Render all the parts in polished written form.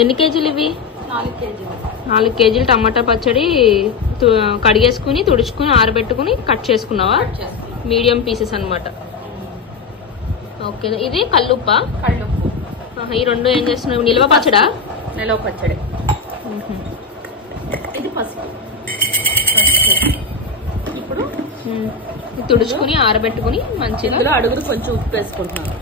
ఎన్ని కేజీలు ఇవి? 4 కేజీలు. 4 కేజీలు టమాటా పచ్చడి కడిగేసుకుని తుడుచుకుని ఆరబెట్టుకుని కట్ చేసుకున్నావా? మీడియం పీసెస్ అన్నమాట. ఓకే, ఇది కల్లుప్ప. ఈ రెండు ఏం చేస్తున్నావు? నిల్వ పచ్చడా? నిల్వ పచ్చడి. ఇది పసుపు. ఇప్పుడు తుడుచుకుని ఆరబెట్టుకుని మంచిగా అడుగులు కొంచెం ఉప్పు వేసుకుంటున్నాను.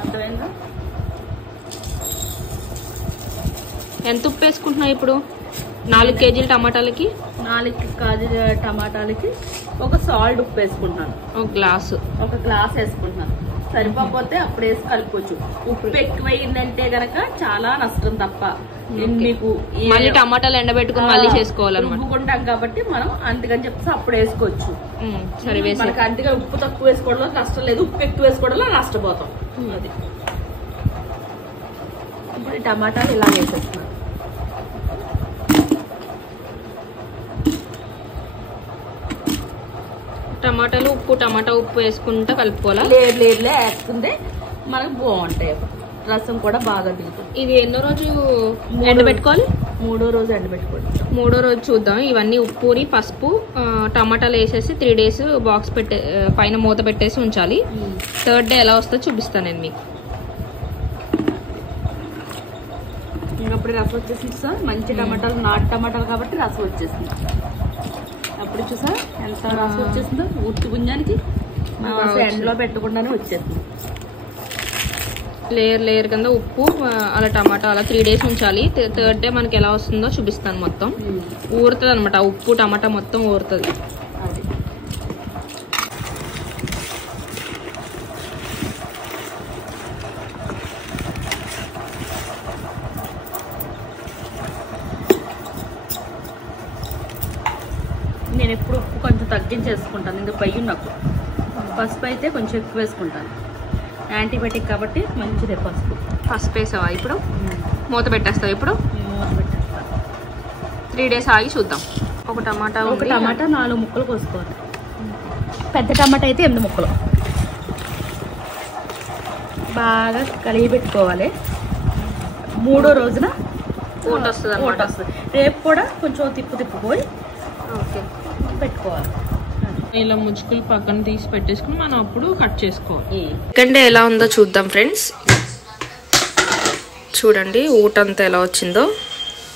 అర్థమైందా? ఎంత ఉప్పు వేసుకుంటున్నావు ఇప్పుడు? 4 కేజీల టమాటాలకి 4 కేజీల టమాటాలకి ఒక సాల్ట్ ఉప్పు వేసుకుంటున్నాను. ఒక గ్లాస్ వేసుకుంటున్నాను. సరిపోతే అప్పుడు వేసి కలుపుకోవచ్చు. ఉప్పు ఎక్కువైందంటే గనక చాలా నష్టం తప్ప మీకు మళ్ళీ టమాటాలు ఎండబెట్టుకుని మళ్ళీ చేసుకోవాలన్నమాట. రుబ్బుకుంటాం కాబట్టి మనం అందుకని చెప్పేసి అప్పుడు వేసుకోవచ్చు. సరే, మనకి అందుకే ఉప్పు తక్కువ వేసుకోవడంలో నష్టం లేదు, ఉప్పు ఎక్కువ వేసుకోవడంలో నష్టపోతాం. అది ఇప్పుడు టమాటాలు ఇలా వేసేస్తున్నాం. టమాటా ఉప్పు వేసుకుంటా కలుపుకోవాలా? లేదు వేసుకుంటే మనకు బాగుంటాయి. రసం కూడా బాగా దిగుతుంది. ఇది ఎన్నో రోజు ఎండబెట్టుకోవాలి? 3వ రోజు ఎండబెట్టుకోవాలి. 3వ రోజు చూద్దాం. ఇవన్నీ ఉప్పుని పసుపు టమాటాలు వేసేసి 3 days బాక్స్ పైన మూత పెట్టేసి ఉంచాలి. 3rd డే ఎలా వస్తుందో చూపిస్తాను నేను మీకు. ఇంకప్పుడు రసం వచ్చేసింది సార్. మంచి టమాటాలు, నాటు టమాటాలు కాబట్టి రసం వచ్చేసింది. అప్పుడు చూసా ఎంత రసం వచ్చేసిందో ఉత్తి పుంజానికి. ఎండలో పెట్టకుండానే వచ్చేసింది. లేయర్ కింద ఉప్పు అలా టమాటా అలా 3 days ఉంచాలి. 3rd డే మనకి ఎలా వస్తుందో చూపిస్తాను. మొత్తం ఊరుతుంది అనమాట. ఉప్పు టమాటా మొత్తం ఊరుతుంది. నేను ఎప్పుడు ఉప్పు కొంచెం తగ్గించేసుకుంటాను. ఇందుకు భయం నాకు. పసుపు అయితే కొంచెం ఎక్కువ వేసుకుంటాను. యాంటీబయాటిక్ కాబట్టి మంచిదే పసుపు. వేసావా? ఇప్పుడు మూత పెట్టేస్తావు? ఇప్పుడు మూత పెట్టేస్తాను. 3 days ఆగి చూద్దాం. ఒక టమాటా 4 ముక్కలు కోసుకోవాలి. పెద్ద టమాటా అయితే 8 ముక్కలు. బాగా కలిగి పెట్టుకోవాలి. 3వ రోజున ఊట వస్తుంది. రేపు కూడా కొంచెం తిప్పుకోయి పెట్టుకోవాలి. ఇలా ముచ్చుకులు పక్కన తీసి పెట్టేసుకుని మనం అప్పుడు కట్ చేసుకోవాలి. ఎందుకంటే ఎలా ఉందో చూద్దాం ఫ్రెండ్స్. చూడండి ఊట అంతా ఎలా వచ్చిందో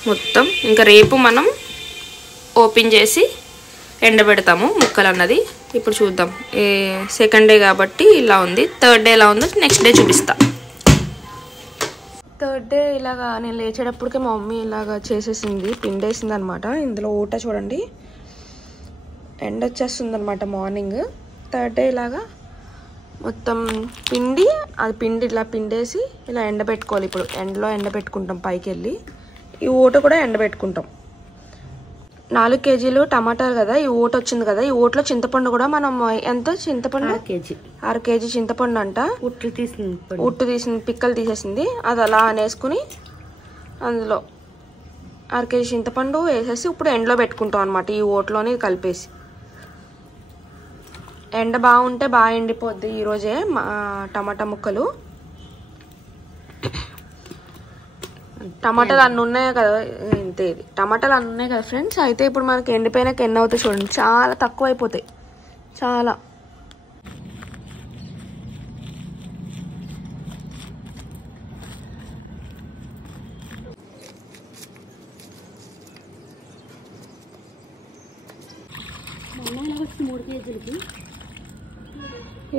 మొత్తం. ఇంకా రేపు మనం ఓపెన్ చేసి ఎండబెడతాము ముక్కలు అన్నది. ఇప్పుడు చూద్దాం. 2nd డే కాబట్టి ఇలా ఉంది. 3rd డే ఎలా ఉందో నెక్స్ట్ డే చూపిస్తా. 3rd డే ఇలాగా నేను లేచేటప్పటికే మా మమ్మీ ఇలాగా చేసేసింది, పిండేసింది అనమాట. ఇందులో ఊట చూడండి ఎండ వచ్చేస్తుంది అనమాట మార్నింగ్. 3rd డే ఇలాగా మొత్తం పిండి ఇలా పిండేసి ఇలా ఎండబెట్టుకోవాలి. ఇప్పుడు ఎండలో ఎండబెట్టుకుంటాం పైకి వెళ్ళి. ఈ ఊట కూడా ఎండబెట్టుకుంటాం. 4 కేజీలు టమాటాలు కదా, ఈ ఊట వచ్చింది కదా. ఈ ఊటలో చింతపండు కూడా మనం ఎంత చింతపండు? 6 కేజీ చింతపండు అంట. ఉట్టు తీసింది, పిక్కలు తీసేసింది. అది అలా అనేసుకుని అందులో 6 కేజీ చింతపండు వేసేసి ఇప్పుడు ఎండలో పెట్టుకుంటాం అనమాట. ఈ ఊటలోని కలిపేసి ఎండ బాగుంటే బాగా ఎండిపోద్ది. ఈరోజే టమాటా ముక్కలు. టమాటాలు అన్నీ ఉన్నాయి కదా, ఇంతే. ఇది టమాటాలు అన్నీ ఉన్నాయి కదా ఫ్రెండ్స్. అయితే ఇప్పుడు మనకి ఎండిపోయినాక ఎన్ని అవుతాయి చూడండి. చాలా తక్కువ అయిపోతాయి. చాలా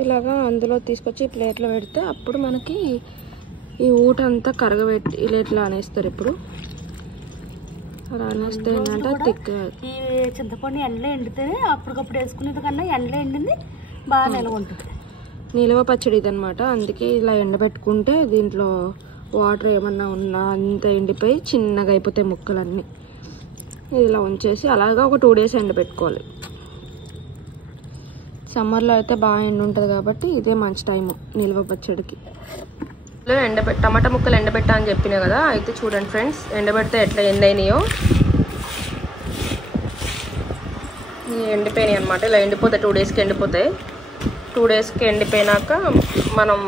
ఇలాగా అందులో తీసుకొచ్చి ప్లేట్లో పెడితే అప్పుడు మనకి ఈ ఊట అంతా కరగబెట్టి ఇలా ఇట్లా అనేస్తారు. ఇప్పుడు అలా అనేస్తే ఏంటంటే థిక్. ఈ చింతపండు ఎండలో ఎండితేనే అప్పటికప్పుడు వేసుకునేది కన్నా ఎండలో ఎండింది బాగా నిల్వ ఉంటుంది. నిల్వ పచ్చడి ఇది అనమాట. అందుకే ఇలా ఎండబెట్టుకుంటే దీంట్లో వాటర్ ఏమన్నా ఉన్నా అంత ఎండిపోయి చిన్నగా అయిపోతాయి ముక్కలన్నీ. ఇలా ఉంచేసి అలాగా ఒక 2 days ఎండబెట్టుకోవాలి. సమ్మర్లో అయితే బాగా ఎండ ఉంటుంది కాబట్టి ఇదే మంచి టైము నిల్వ పచ్చడికి. టమాటా ముక్కలు ఎండబెట్టా అని చెప్పినా కదా. అయితే చూడండి ఫ్రెండ్స్, ఎండబెడితే ఎట్లా ఎండైనాయో. ఎండిపోయినాయి అనమాట. ఇలా ఎండిపోతాయి, 2 daysకి ఎండిపోతాయి. 2 daysకి ఎండిపోయినాక మనం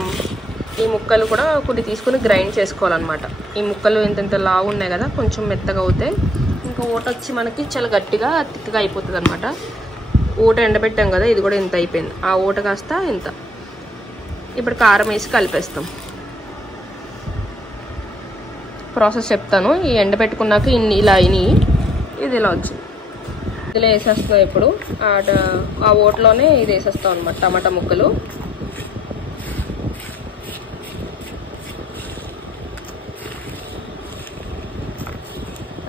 ఈ ముక్కలు కూడా కొన్ని తీసుకుని గ్రైండ్ చేసుకోవాలన్నమాట. ఈ ముక్కలు ఇంత లావు ఉన్నాయి కదా, కొంచెం మెత్తగా అవుతాయి. ఇంకా ఓట వచ్చి మనకి చాలా గట్టిగా తిక్కగా అయిపోతుంది అనమాట. ఓట ఎండబెట్టాం కదా, ఇది కూడా ఇంత అయిపోయింది. ఆ ఓట కాస్త ఇంత. ఇప్పుడు కారం వేసి కలిపేస్తాం. ప్రాసెస్ చెప్తాను. ఈ ఎండబెట్టుకున్నాక ఇలా అయినాయి, ఇది ఇలా వచ్చింది. ఇందులో వేసేస్తాం. ఇప్పుడు ఆ ఓట్లోనే ఇది వేసేస్తాం అనమాట, టమాటా ముక్కలు.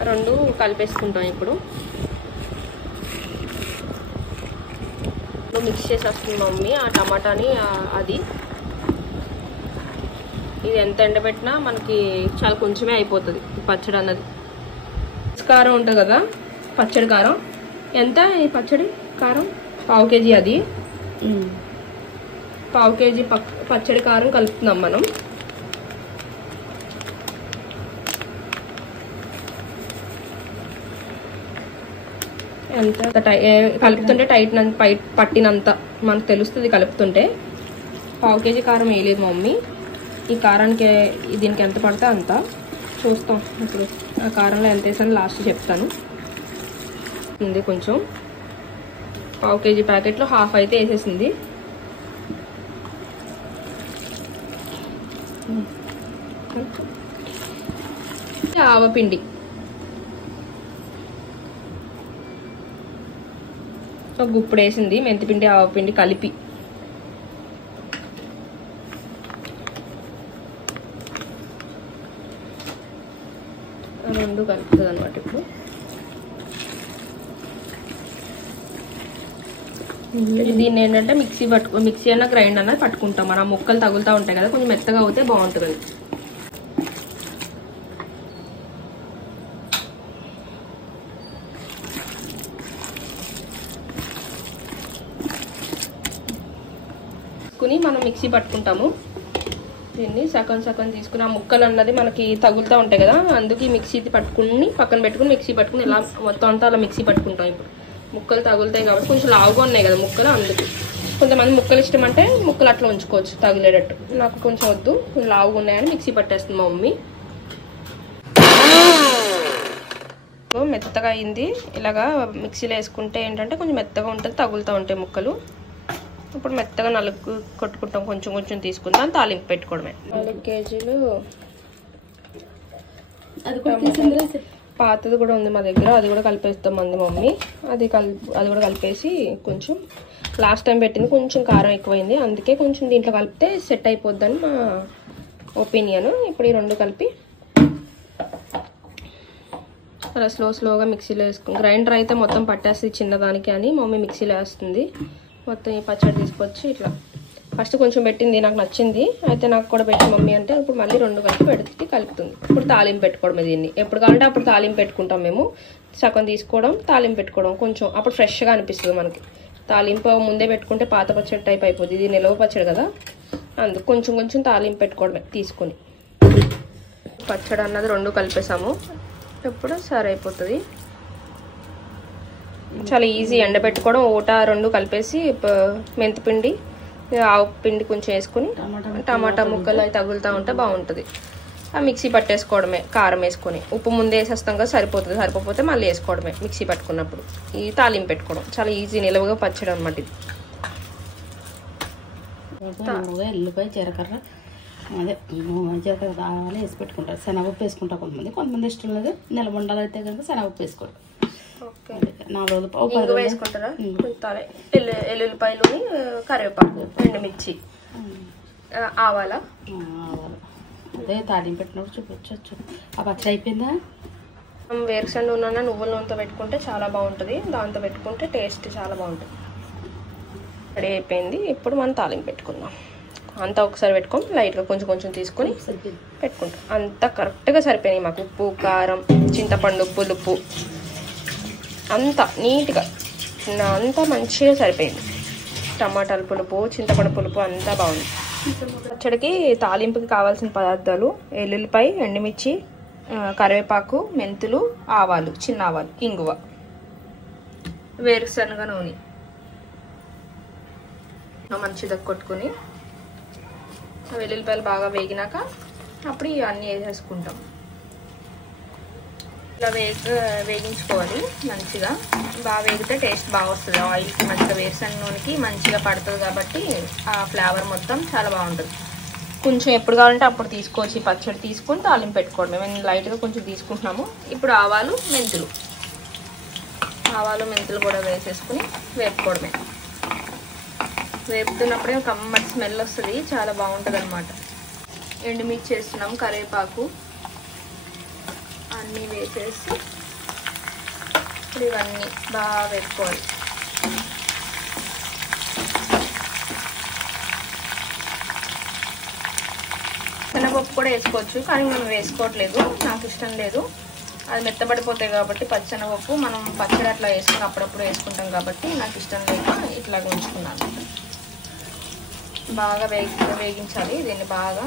రెండు కలిపేసుకుంటాం. ఇప్పుడు మిక్స్ చేసేస్తుంది మమ్మీ ఆ టమాటాని. అది ఇది ఎంత ఎండబెట్టినా మనకి చాలా కొంచెమే అయిపోతుంది పచ్చడి అన్నది. కారం ఉంటుంది కదా, పచ్చడి కారం ఎంత? ఈ పచ్చడి కారం 1/2 kg. అది 1/2 kg పచ్చడి కారం కలుపుతున్నాం మనం. ఎంత కలుపుతుంటే టైట్ పట్టినంత మనకు తెలుస్తుంది కలుపుతుంటే. 1/2 kg కారం వేయలేదు మమ్మీ. ఈ కారానికి దీనికి ఎంత పడితే అంత చూస్తాం. ఇప్పుడు ఆ కారంలో ఎంత వేసాను లాస్ట్ చెప్తాను. ఉంది కొంచెం 1/2 kg ప్యాకెట్లో హాఫ్ అయితే వేసేసింది. ఆవపిండి ఒక గుప్పుడు వేసింది. మెంతిపిండి ఆవపిండి కలిపి రెండు కలుపుతుంది అనమాట. ఇప్పుడు దీన్ని ఏంటంటే మిక్సీ అన్న గ్రైండ్ అన్న పట్టుకుంటాం. మన ముక్కలు తగులుతూ ఉంటాయి కదా, కొంచెం మెత్తగా అవుతే బాగుంటుంది. మనం మిక్సీ పట్టుకుంటాము. దీన్ని సగం సగం తీసుకుని ఆ ముక్కలు అన్నది మనకి తగులుతూ ఉంటాయి కదా, అందుకే మిక్సీ పట్టుకుని పక్కన పెట్టుకుని మిక్సీ పట్టుకుని ఇలా మొత్తం అంతా అలా మిక్సీ పట్టుకుంటాం. ఇప్పుడు ముక్కలు తగులుతాయి కాబట్టి కొంచెం లావుగా ఉన్నాయి కదా ముక్కలు, అందుకు. కొంతమంది ముక్కలు ఇష్టం అంటే ముక్కలు అట్లా ఉంచుకోవచ్చు తగిలేటట్టు. నాకు కొంచెం వద్దు, లావుగా ఉన్నాయని మిక్సీ పట్టేస్తుంది మా మమ్మీ. మెత్తగా అయింది. ఇలాగా మిక్సీలో వేసుకుంటే ఏంటంటే కొంచెం మెత్తగా ఉంటుంది, తగులుతూ ఉంటాయి ముక్కలు. ఇప్పుడు మెత్తగా నలుగు కొట్టుకుంటాం. కొంచెం కొంచెం తీసుకుందాం, తాలింపు పెట్టుకోవడమే. 4 kgలు పాతది కూడా ఉంది మా దగ్గర, అది కూడా కలిపేస్తాం మంది మమ్మీ. అది కూడా కలిపేసి కొంచెం లాస్ట్ టైం పెట్టింది కొంచెం కారం ఎక్కువైంది, అందుకే కొంచెం దీంట్లో కలిపితే సెట్ అయిపోద్దని మా ఒపీనియన్. ఇప్పుడు ఈ రెండు కలిపి అలా స్లోగా మిక్సీలో వేసుకుని, గ్రైండర్ అయితే మొత్తం పట్టేస్తుంది చిన్నదానికి అని మమ్మీ మిక్సీలో వేస్తుంది. మొత్తం ఈ పచ్చడి తీసుకొచ్చి ఇట్లా ఫస్ట్ కొంచెం పెట్టింది, నాకు నచ్చింది, అయితే నాకు కూడా పెట్టి మమ్మీ అంటే ఇప్పుడు మళ్ళీ రెండు కలిపి పెడితే కలుపుతుంది. ఇప్పుడు తాలింపు పెట్టుకోవడం. దీన్ని ఎప్పుడు కావాలంటే అప్పుడు తాలింపు పెట్టుకుంటాం మేము. సగం తీసుకోవడం, తాలింపు పెట్టుకోవడం. కొంచెం అప్పుడు ఫ్రెష్గా అనిపిస్తుంది మనకి. తాలింపు ముందే పెట్టుకుంటే పాత పచ్చడి టైప్ అయిపోతుంది, ఇది నిలవ పచ్చడి కదా, అందుకు కొంచెం కొంచెం తాలింపు పెట్టుకోవడమే తీసుకొని. పచ్చడి అన్నది రెండు కలిపేసాము, ఇప్పుడు సరే అయిపోతుంది. చాలా ఈజీ ఎండబెట్టుకోవడం. ఓట రెండు కలిపేసి మెంతిపిండి ఆవు పిండి కొంచెం వేసుకుని టమాటా ముక్కలు అవి తగులుతూ ఉంటే బాగుంటుంది. ఆ మిక్సీ పట్టేసుకోవడమే, కారం వేసుకొని. ఉప్పు ముందే వేసేస్తాం కదా, సరిపోతుంది. సరిపోతే మళ్ళీ వేసుకోవడమే మిక్సీ పట్టుకున్నప్పుడు. ఈ తాలింపు పెట్టుకోవడం చాలా ఈజీ, నిలవగా పచ్చడి అనమాట ఇది. ఎల్లిపాయ జీలకర్ర జీలకర్ర ఆవాలు వేసి పెట్టుకుంటారు. శనగపప్పు వేసుకుంటారు కొంతమంది ఇష్టం లేదు. నిలబొండాలు అయితే కనుక శనగపప్పు వేసుకోవడం. వేసుకుంటారా? ఎల్లుల్లిపాయలు, కరివేపాకు, ఎండుమిర్చి, ఆవాల. అదే తాలింపు పెట్టినప్పుడు చూపించవచ్చు. ఆ పచ్చడి అయిపోయిందా? వేరుశనగ నూనె నువ్వుల నూనెతో పెట్టుకుంటే చాలా బాగుంటుంది, దాంతో పెట్టుకుంటే టేస్ట్ చాలా బాగుంటుంది. రెడీ అయిపోయింది. ఇప్పుడు మనం తాలింపు పెట్టుకుందాం. అంతా ఒకసారి పెట్టుకొని లైట్గా కొంచెం కొంచెం తీసుకొని పెట్టుకుంటాం. అంతా కరెక్ట్గా సరిపోయినాయి మాకు. ఉప్పు, కారం, చింతపండు, పులుపు అంతా నీట్గా అంతా మంచిగా సరిపోయింది. టమాటాల పులుపు, చింతపండు పులుపు అంతా బాగుంది. పచ్చడికి తాలింపుకి కావాల్సిన పదార్థాలు: ఎల్లుల్లిపాయ, ఎండుమిర్చి, కరివేపాకు, మెంతులు, ఆవాలు, చిన్న ఆవాలు, ఇంగువ, వేరుశనగ నూనె మంచిగా కొట్టుకుని వెల్లుల్లిపాయలు బాగా వేగినాక అప్పుడు ఇవన్నీ వేసేసుకుంటాం. ఇలా వేగించుకోవాలి మంచిగా. బాగా వేగితే టేస్ట్ బాగా వస్తుంది. ఆయిల్కి మంచిగా వేరుశనగ నూనెకి మంచిగా పడుతుంది కాబట్టి ఆ ఫ్లేవర్ మొత్తం చాలా బాగుంటుంది. కొంచెం ఎప్పుడు కావాలంటే అప్పుడు తీసుకోవచ్చు. పచ్చడి తీసుకొని తాలింపు పెట్టుకోవడమే. మేము లైట్గా కొంచెం తీసుకుంటున్నాము. ఇప్పుడు ఆవాలు మెంతులు కూడా వేసేసుకుని వేపుకోవడమే. వేపుతున్నప్పుడే కమ్మటి స్మెల్ వస్తుంది, చాలా బాగుంటుంది అనమాట. ఎండుమిర్చి వేస్తున్నాము, కరివేపాకు అన్నీ వేసేసి ఇప్పుడు ఇవన్నీ బాగా వేపుకోవాలి. శనగపప్పు కూడా వేసుకోవచ్చు, కానీ మేము వేసుకోవట్లేదు, నాకు ఇష్టం లేదు. అది మెత్తబడిపోతాయి కాబట్టి పచ్చెనగపప్పు మనం పచ్చడి అట్లా వేసుకుని అప్పుడప్పుడు వేసుకుంటాం కాబట్టి నాకు ఇష్టం లేక ఇట్లాగ ఉంచుకున్నాను. బాగా వేగించాలి దీన్ని. బాగా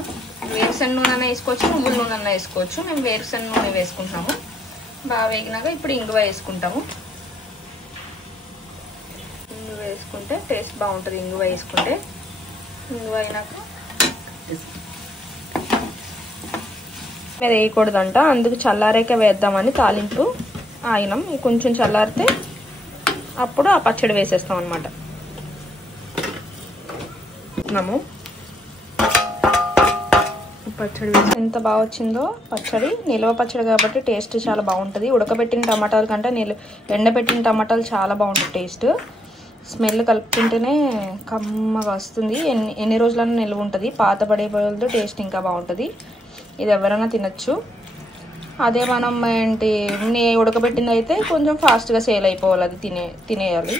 వేరుశనగ నూనె వేసుకోవచ్చు, నువ్వుల నూనె వేసుకోవచ్చు. మేము వేరుశనగ నూనె వేసుకుంటున్నాము. బాగా వేగినాక ఇప్పుడు ఇంగువ వేసుకుంటాము. ఇంగువ వేసుకుంటే టేస్ట్ బాగుంటుంది. ఇంగువ వేసుకుంటే ఇంగువ అయినాక మీద వేయకూడదంట, అందుకు చల్లారాక వేద్దామని తాలింపు ఆయినం. కొంచెం చల్లారితే అప్పుడు ఆ పచ్చడి వేసేస్తాం అనమాట. పచ్చడి ఎంత బాగా వచ్చిందో. పచ్చడి నిల్వ పచ్చడి కాబట్టి టేస్ట్ చాలా బాగుంటుంది. ఉడకబెట్టిన టమాటాల కంటే ఎండబెట్టిన టమాటాలు చాలా బాగుంటుంది టేస్ట్. స్మెల్ కలుపుకుంటేనే కమ్మగా వస్తుంది. ఎన్ని రోజులైనా నిల్వ ఉంటుంది. పాత పడే బదులు టేస్ట్ ఇంకా బాగుంటుంది. ఇది ఎవరైనా తినచ్చు. అదే మనం ఉడకబెట్టింది అయితే కొంచెం ఫాస్ట్గా సేల్ అయిపోవాలి, అది తినేయాలి,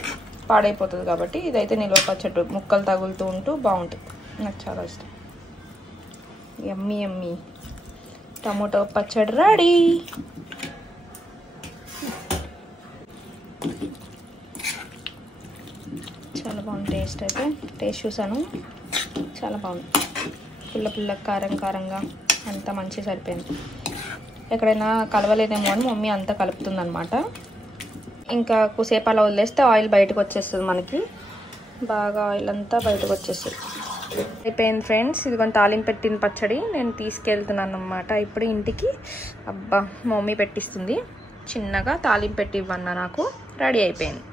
పాడైపోతుంది. కాబట్టి ఇదైతే నిల్వ పచ్చడి ముక్కలు తగులుతూ ఉంటూ బాగుంటుంది. నాకు చాలా ఇష్టం. యమ్మీ యమ్మీ టమోటో పచ్చడి రెడీ. చాలా బాగుంది టేస్ట్. అయితే టేస్ట్ చూసాను, చాలా బాగుంది. పుల్ల కారంగా అంతా మంచిగా సరిపోయింది. ఎక్కడైనా కలవలేదేమో అని మమ్మీ అంతా కలుపుతుంది అనమాట. ఇంకా కొద్దిసేపు అలా వదిలేస్తే ఆయిల్ బయటకు వచ్చేస్తుంది మనకి. బాగా ఆయిల్ అంతా బయటకు వచ్చేస్తుంది. అయిపోయింది ఫ్రెండ్స్. ఇది కొంచెం తాలింపు పెట్టిన పచ్చడి నేను తీసుకెళ్తున్నాను అన్నమాట ఇప్పుడు ఇంటికి. అబ్బా మమ్మీ పెట్టిస్తుంది చిన్నగా. తాలింపు పెట్టి ఇవ్వన్నా నాకు. రెడీ అయిపోయింది.